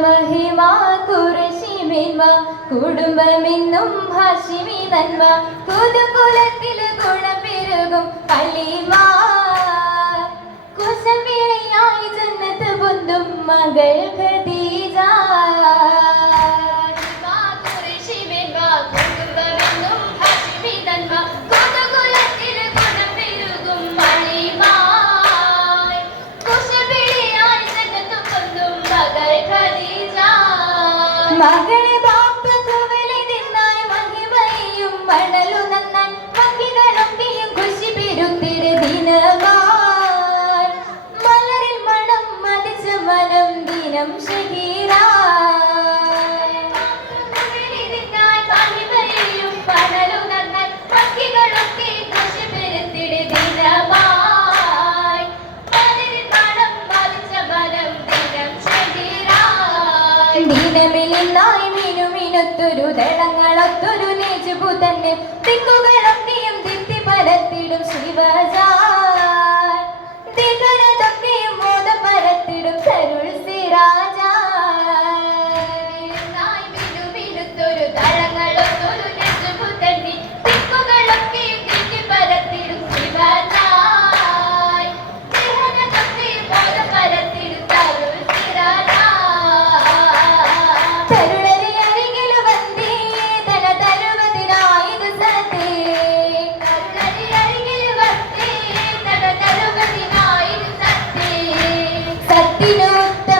കുലമഹിമ കുറശിമേന്മ കുടുംബമെന്നും ഭാഷിമി നന്മ പുതുകുലത്തിൽ ഗുണം പെരുകും അലിമ കുശമിഴയായി ജന്നത്ത് പൊന്തും മകൾ മകളെ ബാപ്പ തുവലിതിന്നായി മഹിമയും മണലു നന്നാൻ മഹികളൊക്കെയും ഖുശി പെരുത്തിരു ദിനമായി മലരിൽ മണം മതിച്ച മനം ദിനം ഷഹീറ ദളങ്ങളൊത്തൊരു നെജുപു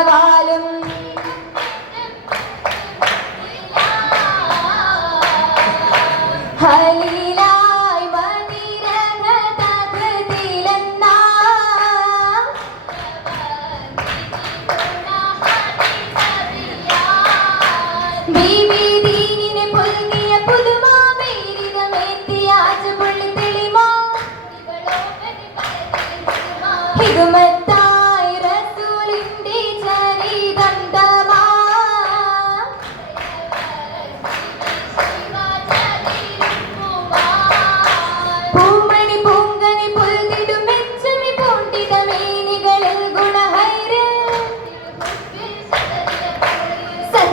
കച്ചവടത്തികവാലും ഹലീലായി മതിരകതകതിലെന്നാ ബീവി ദീനിനെ പുൽകിയ പുതുമാമേരിതമേത്തിയാച്ച പുള്ളി തെളിമാ ഹികുമത്തായി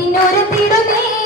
മസ്രൗരലുതുന്നേ ഇതിനൊരു